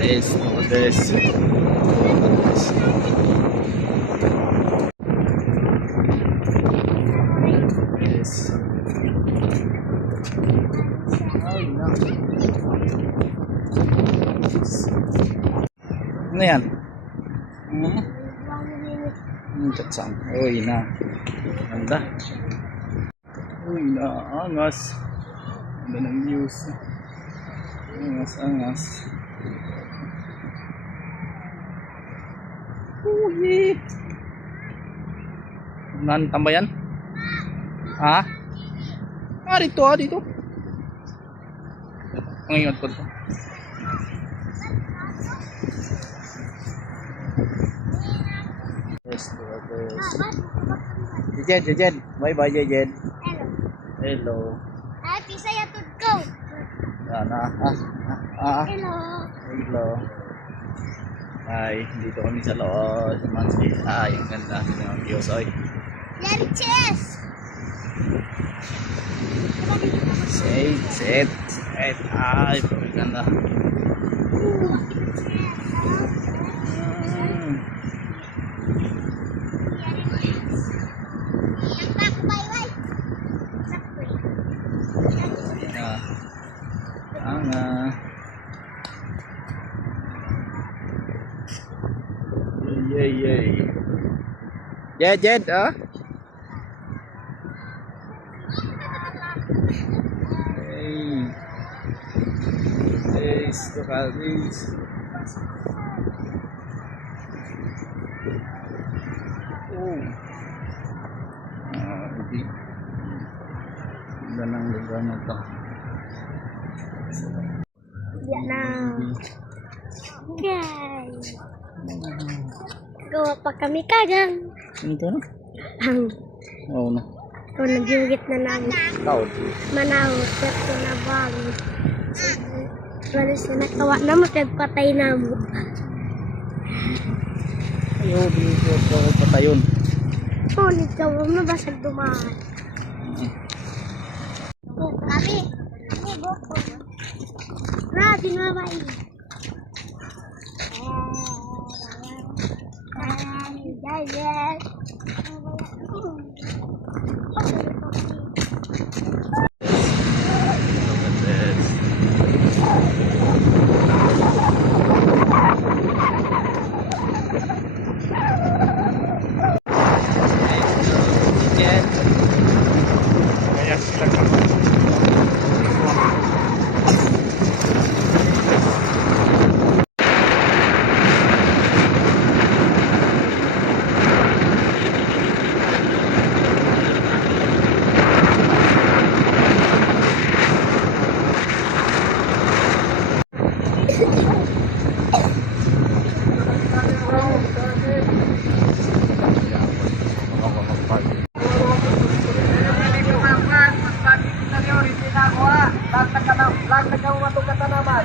Lourdes, Lourdes. Yes. Ay, na. Ano yan? Chatsang. Uy na. Ganda. Uy na. Angas. Ganda ng views. Angas, angas. Uy. Nan tambayan? Ha? Dito dito. Ang ingat ko to. Yes, Jejen. Bye, Jejen. Hello. Happy saya to go. Hello. Hello. Ay, dito kami sa loob. Ay, ang ganda ng views, oy. Yan, chess. Set. Ay, ang ganda. Yay. Jed, ah. Hey, Stokalis. Oh. Hindi. Ganda ng lugar na to. Yan na. Guys. Gawa pa kami kagang. Ito na? Oo na. Kung nagyugit na namin. Tawad. Manawag. Kaya na bago. Wala siya natawa na mo. Patay na mo. Ayaw, dito ako patayon. Oh, nito mo mabasag dumaan. Oh, kami. Grabe na ba yun? Yes. Lahat nagkaw matong katanaman.